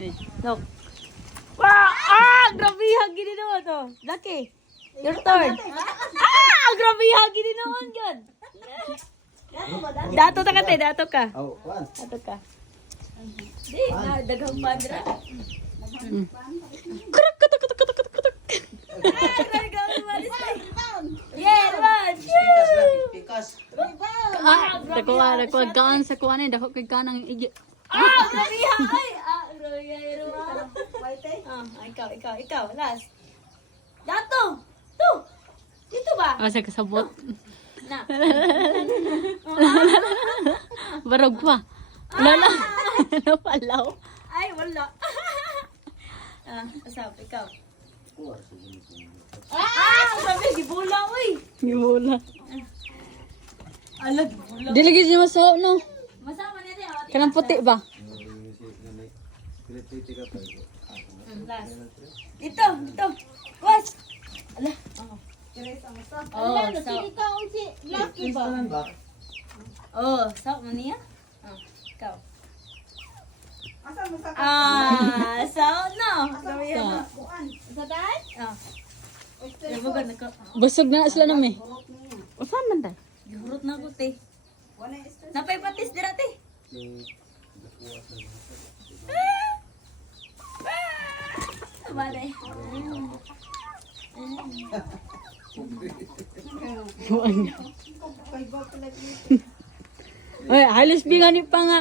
Look. Wow! Ah! Grabe hagi naman to. Lucky. Your turn. Ah! Grabe hagi naman yun. Dato ta ka te. Dato ka. Oh, kuan. Dato ka. Di, na, daghang padra. Kurak, kutak, kutak, kutak, kutak, kutak. Ah! Grabe ka, umalis na. Yeah, naman. Pikas. Ah! Dako gaan sa kuan eh. Dako kay kanang igi. Ah! Grabe ay! Ah! Grabe ikaw. Last. Dato! To! Dito ba? Ah, sa kasabot. Na. Barog pa. Lala. Napalaw. Ay, wala. Asap, ikaw. Ah! Sabi, gibula, uy! Gimula. Alag, gibula. Dilagay siya masaho, no? Masama na rin. Kanang puti ba? Last. Dito. Was! Ala. Oh, so. Lucky ba? Oh, so, mo niya? Oh, ikaw. Ah, so, no. Sabi yan, no. Sa tayo? Oh. Ibugad na ko. Busog na sila nami. Saan man tayo? Gihurot na ko, te. Napay patis dira, te. Balay. Ay, halos bingan ni pa nga.